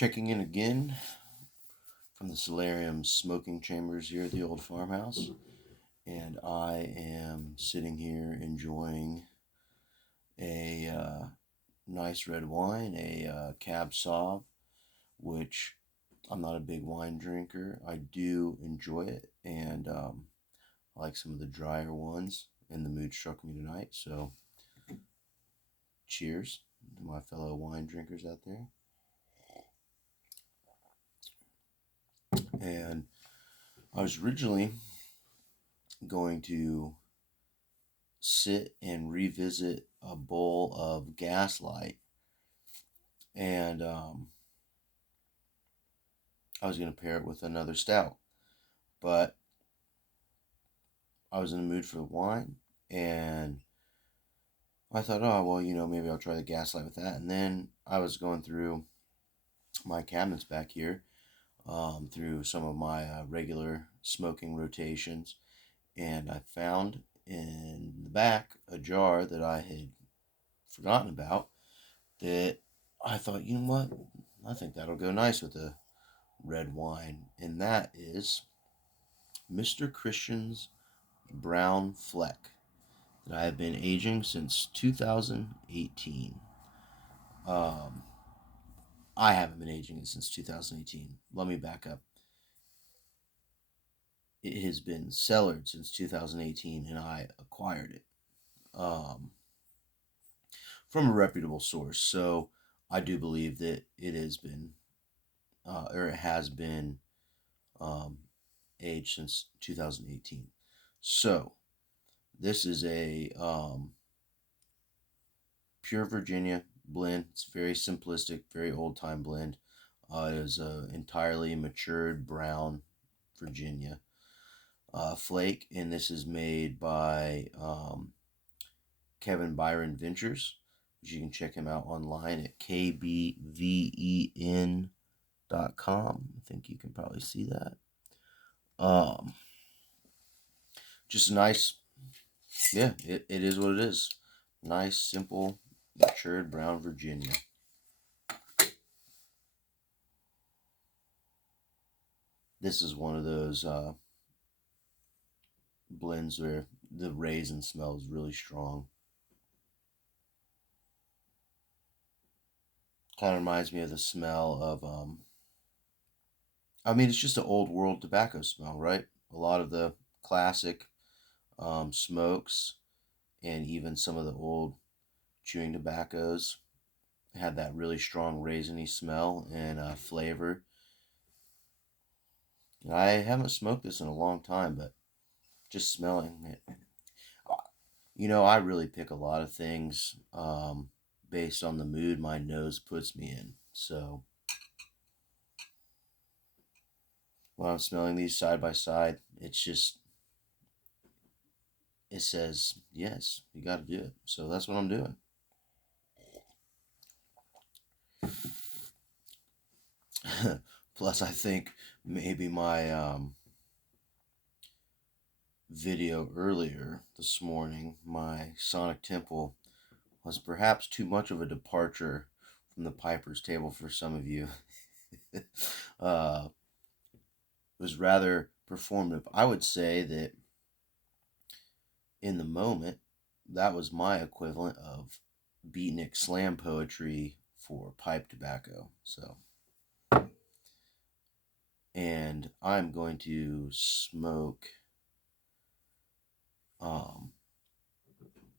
Checking in again from the solarium smoking chambers here at the old farmhouse, and I am sitting here enjoying a nice red wine, a Cab Sauv, which I'm not a big wine drinker. I do enjoy it, and I like some of the drier ones, and the mood struck me tonight, so cheers to my fellow wine drinkers out there. And I was originally going to sit and revisit a bowl of Gaslight, and I was going to pair it with another stout, but I was in the mood for wine, and I thought, oh, well, maybe I'll try the Gaslight with that. And then I was going through my cabinets back here, through some of my regular smoking rotations, and I found in the back a jar that I had forgotten about that I thought, you know what? I think that'll go nice with a red wine. And that is Mr. Christian's Brown Flek that I have been aging since 2018. I haven't been aging it since 2018. Let me back up. It has been cellared since 2018, and I acquired it from a reputable source. So I do believe that it has been, or it has been, aged since 2018. So this is a pure Virginia blend. It's very simplistic, very old time blend. It is an entirely matured brown Virginia flake, and this is made by Kevin Byron Ventures, which you can check him out online at kbven.com. I think you can probably see that. Just nice. Yeah, it is what it is. Nice, simple, matured brown Virginia. This is one of those blends where the raisin smell is really strong. Kind of reminds me of the smell of, it's just an old world tobacco smell, right? A lot of the classic smokes and even some of the old chewing tobaccos had that really strong raisiny smell and flavor. And I haven't smoked this in a long time, but just smelling it, I really pick a lot of things based on the mood my nose puts me in. So when I'm smelling these side by side, it says, yes, you got to do it. So that's what I'm doing. Plus, I think maybe my video earlier this morning, my Sonic Temple, was perhaps too much of a departure from the Piper's Table for some of you. Was rather performative. I would say that in the moment, that was my equivalent of beatnik slam poetry for pipe tobacco. So, and I'm going to smoke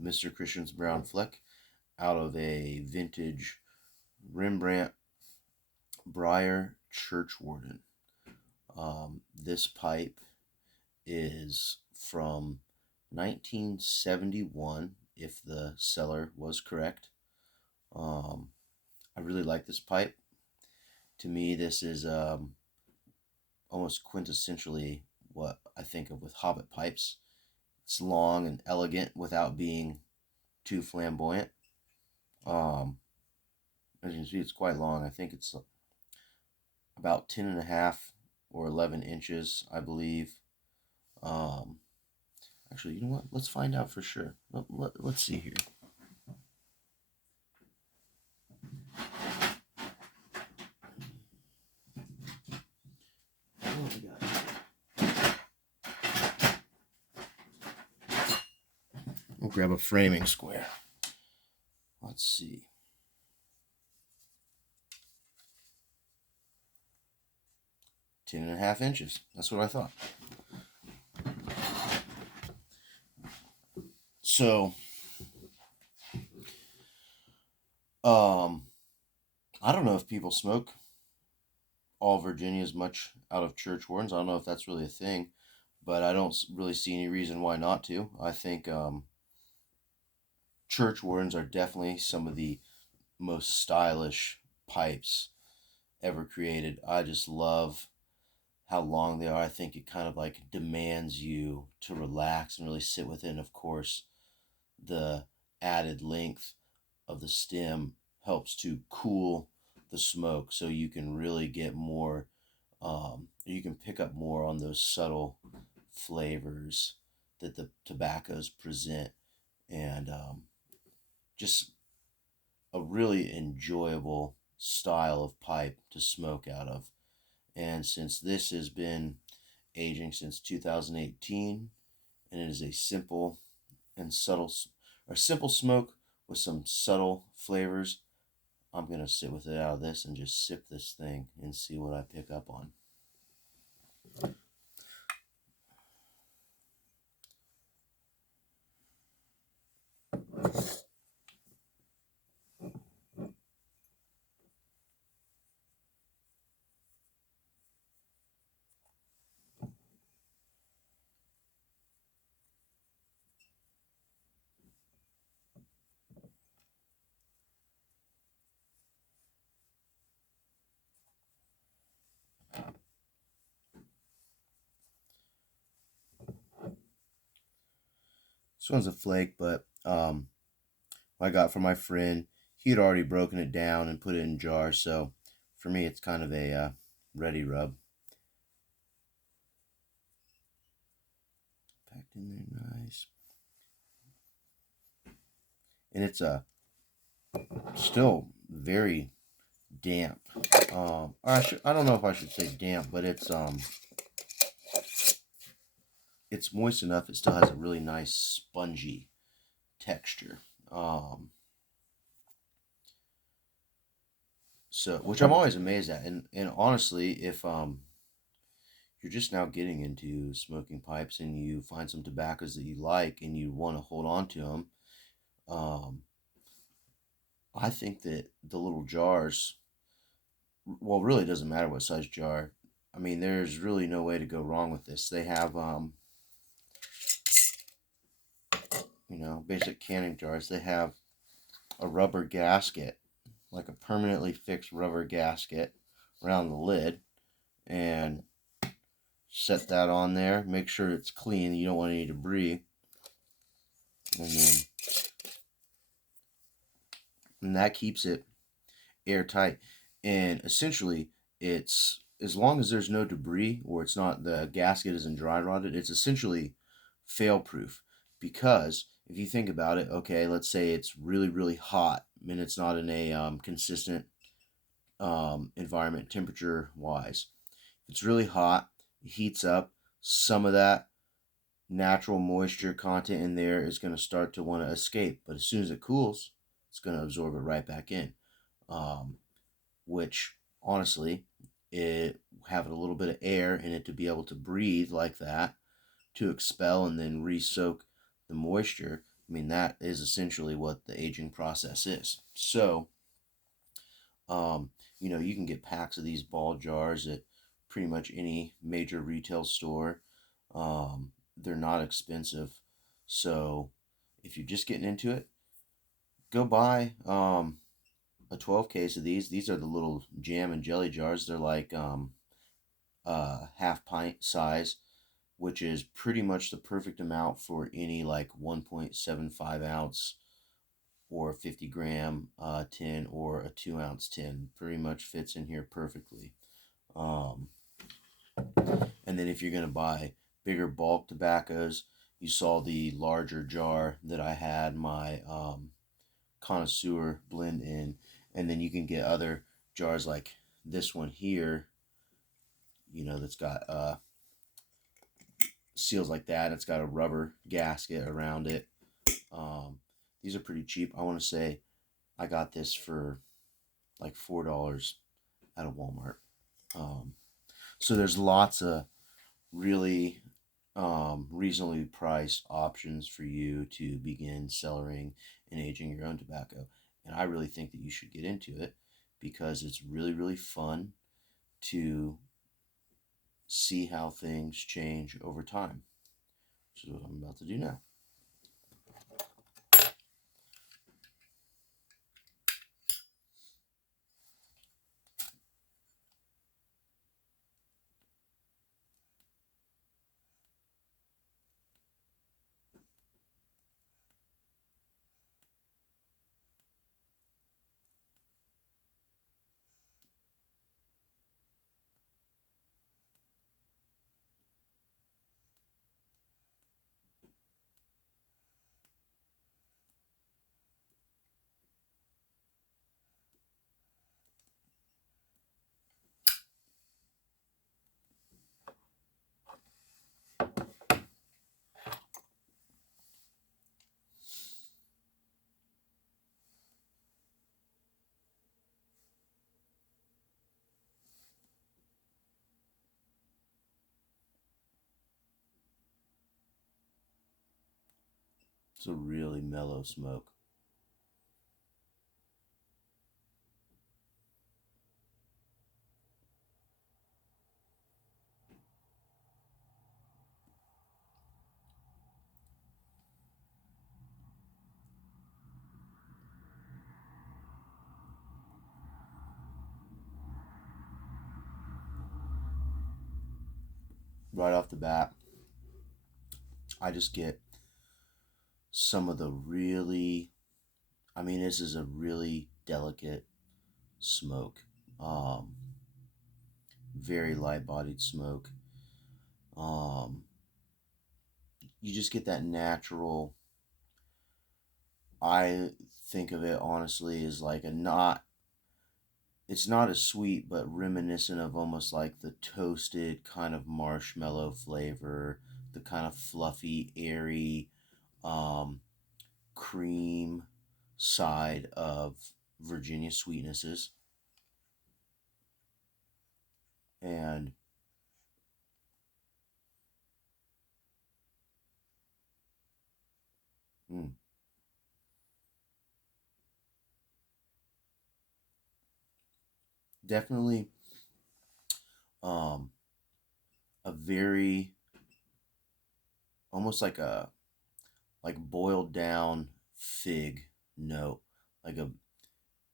Mr. Christian's Brown Flek out of a vintage Rembrandt briar churchwarden. This pipe is from 1971, if the seller was correct. I really like this pipe. To me, this is almost quintessentially what I think of with Hobbit pipes. It's long and elegant without being too flamboyant. As you can see, it's quite long. I think it's about 10 and a half or 11 inches, I believe. Actually, you know what? Let's find out for sure. Let's see here. I'll grab a framing square. Let's see. 10.5 inches. That's what I thought. So, I don't know if people smoke all Virginias much out of churchwardens. I don't know if that's really a thing, but I don't really see any reason why not to. I think churchwardens are definitely some of the most stylish pipes ever created. I just love how long they are. I think it kind of like demands you to relax and really sit with it. And of course, the added length of the stem helps to cool the smoke so you can really get more, you can pick up more on those subtle flavors that the tobaccos present. And just a really enjoyable style of pipe to smoke out of. And since this has been aging since 2018, and it is a simple and subtle, or simple smoke with some subtle flavors, I'm going to sit with it out of this and just sip this thing and see what I pick up on. This one's a flake, but I got from my friend. He had already broken it down and put it in jars, so for me it's kind of a ready rub. Packed in there nice. And it's still very damp. I don't know if I should say damp, but it's moist enough. It still has a really nice spongy texture. So which I'm always amazed at. And honestly, if you're just now getting into smoking pipes and you find some tobaccos that you like and you want to hold on to them, um, I think that the little jars, well, really doesn't matter what size jar. I mean, there's really no way to go wrong with this. They have, basic canning jars. They have a rubber gasket, like a permanently fixed rubber gasket around the lid, and set that on there. Make sure it's clean. You don't want any debris. And that keeps it airtight. And essentially, it's as long as there's no debris or it's not the gasket isn't dry rotted, it's essentially fail proof. Because if you think about it, okay, let's say it's really really hot and it's not in a consistent environment temperature wise. It's really hot, it heats up. Some of that natural moisture content in there is going to start to want to escape, but as soon as it cools, it's going to absorb it right back in. Um, which honestly, it having a little bit of air in it to be able to breathe like that, to expel and then re-soak the moisture. I mean, that is essentially what the aging process is. So, you can get packs of these ball jars at pretty much any major retail store. They're not expensive. So, if you're just getting into it, go buy a 12 case of these. These are the little jam and jelly jars. They're like half pint size, which is pretty much the perfect amount for any like 1.75 ounce or 50 gram tin or a 2 ounce tin. Pretty much fits in here perfectly. Um, and then if you're going to buy bigger bulk tobaccos, you saw the larger jar that I had my connoisseur blend in. And then you can get other jars like this one here, that's got seals like that. It's got a rubber gasket around it. Um, these are pretty cheap. I want to say I got this for like $4 at a Walmart. Um, so there's lots of really reasonably priced options for you to begin cellaring and aging your own tobacco. And I really think that you should get into it because it's really, really fun to see how things change over time, which is what I'm about to do now. It's a really mellow smoke. Right off the bat, I just get some of the really, I mean, this is a really delicate smoke. Um, Very light bodied smoke. Um, you just get that natural. I think of it honestly as like a not, it's not as sweet, but reminiscent of almost like the toasted kind of marshmallow flavor, the kind of fluffy, airy, um, cream side of Virginia sweetnesses. And mm, definitely um, a very, almost like boiled down fig note. Like a,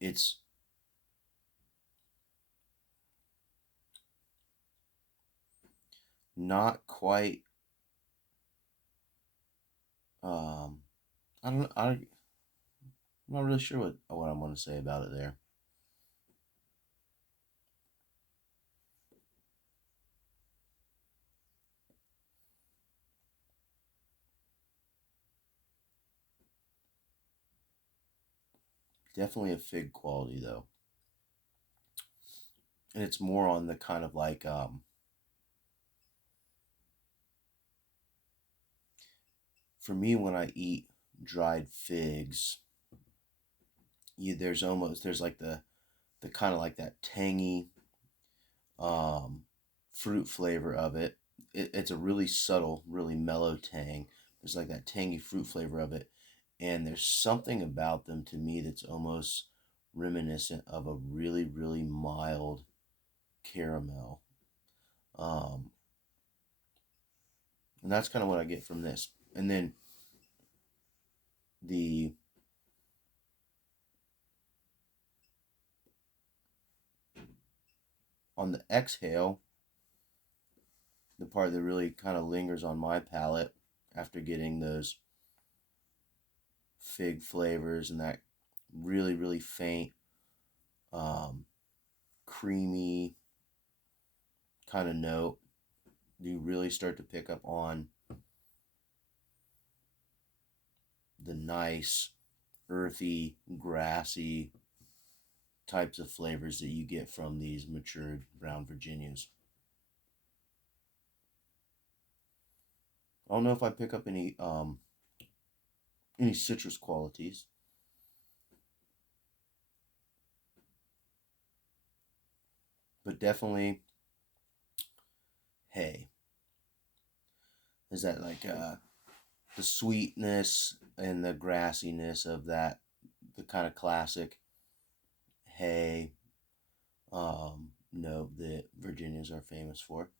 it's not quite, um, I'm not really sure what I'm going to say about it there. Definitely a fig quality though. And it's more on the kind of like, for me, when I eat dried figs, there's like the kind of like that tangy um, fruit flavor of it. It's a really subtle, really mellow tang. There's like that tangy fruit flavor of it, and there's something about them to me that's almost reminiscent of a really, really mild caramel. Um, and that's kind of what I get from this. And then the on the exhale, the part that really kind of lingers on my palate after getting those fig flavors and that really, really faint, um, creamy kind of note, you really start to pick up on the nice, earthy, grassy types of flavors that you get from these matured brown Virginias. I don't know if I pick up any any citrus qualities. But definitely hay. Is that like the sweetness and the grassiness of that, the kind of classic hay note that Virginians are famous for.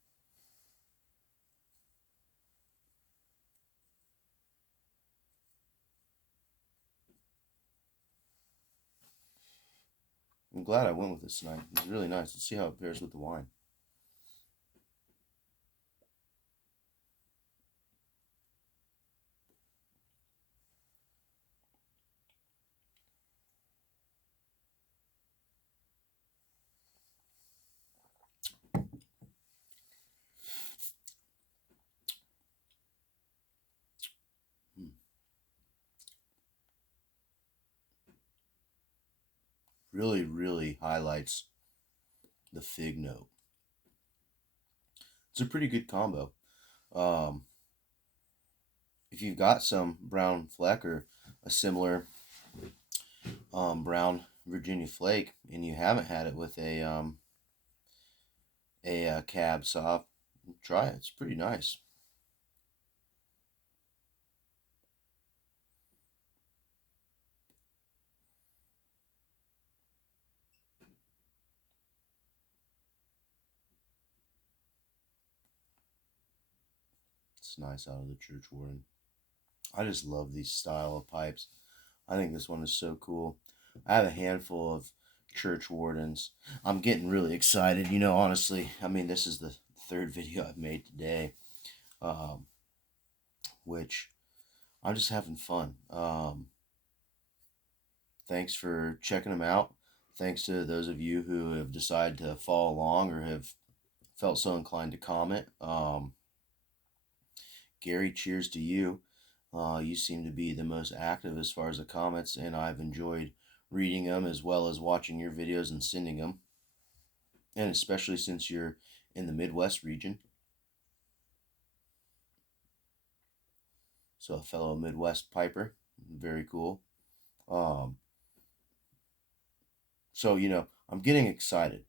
I'm glad I went with this tonight. It's really nice. Let's see how it pairs with the wine. Hmm. Really, really highlights the fig note. It's a pretty good combo. Um, if you've got some Brown Flek or a similar brown Virginia flake, and you haven't had it with a cab sauv, try it. It's pretty nice. It's nice out of the churchwarden. I just love these style of pipes. I think this one is so cool. I have a handful of churchwardens. I'm getting really excited. Honestly, I mean, this is the third video I've made today, um, which I'm just having fun. Thanks for checking them out. Thanks to those of you who have decided to follow along or have felt so inclined to comment. Gary, cheers to you. You seem to be the most active as far as the comments, and I've enjoyed reading them as well as watching your videos and sending them. And especially since you're in the Midwest region. So, a fellow Midwest piper. Very cool. Um, so, I'm getting excited,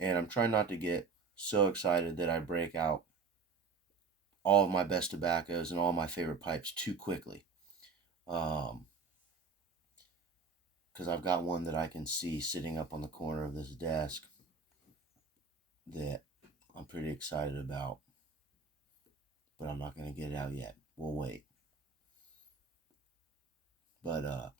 and I'm trying not to get so excited that I break out all of my best tobaccos and all my favorite pipes too quickly. Because I've got one that I can see sitting up on the corner of this desk that I'm pretty excited about, but I'm not going to get it out yet. We'll wait. But